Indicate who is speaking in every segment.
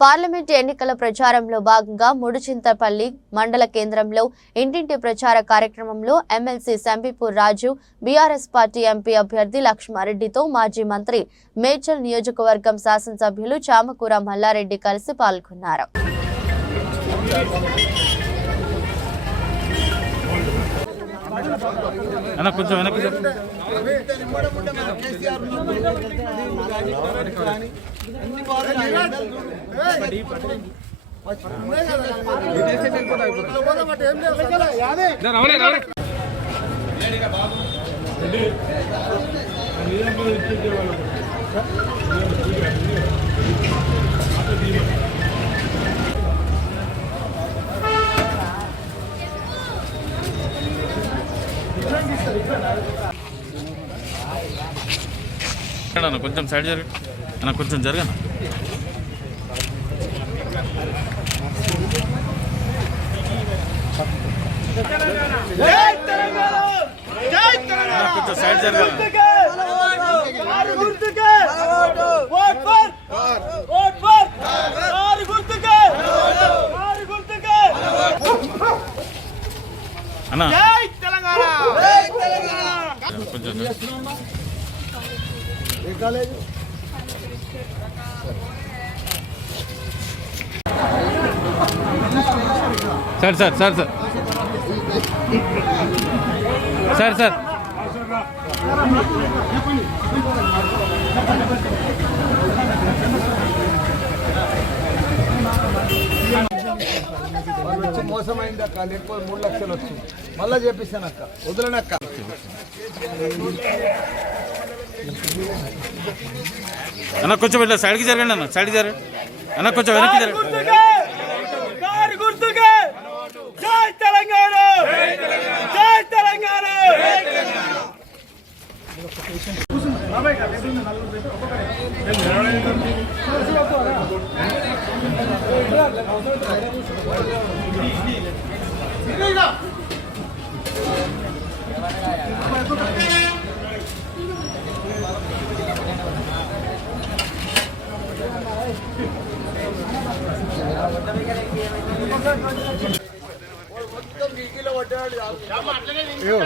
Speaker 1: Parliament ఎన్నికల ప్రచారంలో భాగంగా ముడుచింతపల్లి మండల కేంద్రంలో ఇంటింటి ప్రచార కార్యక్రమంలో MLC Shambipur Raju BRS party MP అభ్యర్థి లక్ష్మారెడ్డితో మాజీ మంత్రి మేడ్చల్ నియోజకవర్గం శాసనసభ్యులు చామకూర మల్లారెడ్డి కలిసి పాల్గొన్నారు.
Speaker 2: అన్న కొంచెం వెనక్కి జరుగు. అన్న కొంచెం సైడ్ జరగ. అన్న కొంచెం జరగను కొంచెం సైడ్ జరగాలి అన్న. Sir sir sir sir. Sir sir.
Speaker 3: మోసమైందా వచ్చి మోసమైంది లేకపోతే మూడు లక్షలు వచ్చింది. మళ్ళా చేపిస్తాను అక్క. వదలనక్క
Speaker 2: అన్న కొంచెం ఇట్లా సైడ్కి జరగండి అన్న సైడ్కి జరగండి అన్న కొంచెం వెనక్కి జరగండి
Speaker 4: కారు గుర్తుకే! జై తెలంగాణ!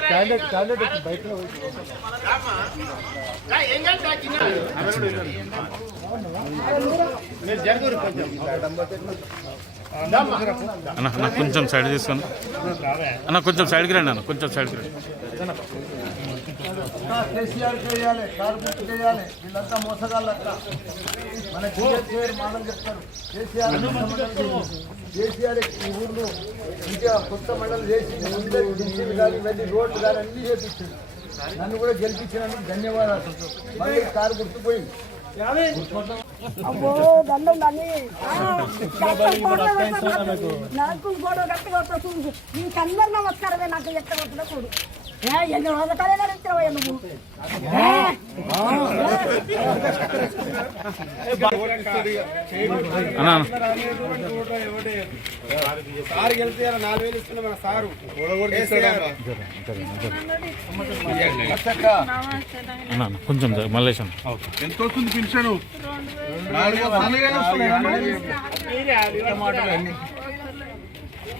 Speaker 3: క్యాండిడేట్ క్యాండిడేట్ బయట
Speaker 2: అన్న అన్న కొంచెం సైడ్ తీసుకోండి అన్న కొంచెం సైడ్కి రండి అన్న కొంచెం సైడ్కి రండి.
Speaker 3: కేసీఆర్ చేయాలి కారు గుర్తు చేయాలి వీళ్ళంతా మోసగాళ్ళక్క మన కేసీఆర్ మాటలు చెప్తారు కేసీఆర్ కేసీఆర్ ఈ ఊర్లో ఇంకా కొత్త మండలి చేసి ముందరి దించింది కానీ వెళ్ళి రోడ్లు కానీ అన్ని చేపించారు నన్ను కూడా గెలిపించినందుకు ధన్యవాదాలు మళ్ళీ కారు గుర్తుపోయింది
Speaker 5: అబ్బో దండం దాన్ని నాకు గోడ గట్టిగా వస్తా చూడు. నీకందరు నమస్కారమే నాకు ఎక్కడ వస్తుందో చూడు. ఎన్ని రోజుల నువ్వు
Speaker 4: సారు గెలిస్తే నాలుగు వేలు ఇస్తున్నా మన సారు
Speaker 2: కొంచెం మళ్ళీ
Speaker 4: ఎంత వస్తుంది పెన్షన్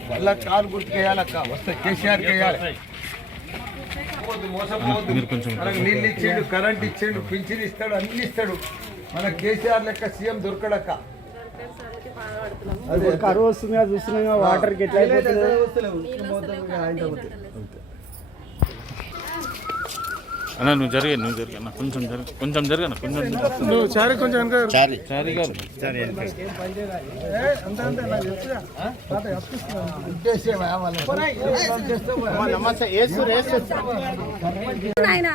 Speaker 3: మళ్ళా కాలు గుర్తు చేయాలక్క వస్తే కేసీఆర్ మోసపోవద్దు.
Speaker 2: కొంచెం
Speaker 3: మనకు నీళ్ళు ఇచ్చిండు కరెంట్ ఇచ్చిండు పింఛన్ ఇస్తాడు అన్ని ఇస్తాడు. మన కేసీఆర్ లెక్క సీఎం దొరకడక్క అదే
Speaker 6: కరువు వస్తుంది కదా చూస్తున్నాం వాటర్కి ఎట్లా
Speaker 2: అన్న నువ్వు జరిగే నువ్వు జరిగే అన్న కొంచెం జరగ కొంచెం జరగన కొంచెం నువ్వు చారి కొంచెం వెనక చారి. చారి గారు.
Speaker 3: చేస్తే
Speaker 5: నాయనా.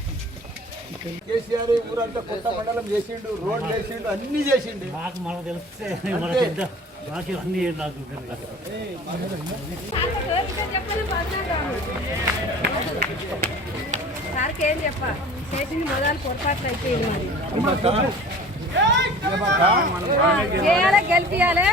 Speaker 3: కేసీఆర్ ఊరంతా కొత్త మండలం చేసిండు రోడ్ చేసిండు అన్ని చేసిండు.
Speaker 7: నాకు మనం తెలిస్తే. నాకు అన్ని నాకు
Speaker 8: సార్కి ఏం చెప్ప? చేసింది మొదలు పొరపాట్లు అయిపోయింది మరి. చేయాలి గెలిపియాలి?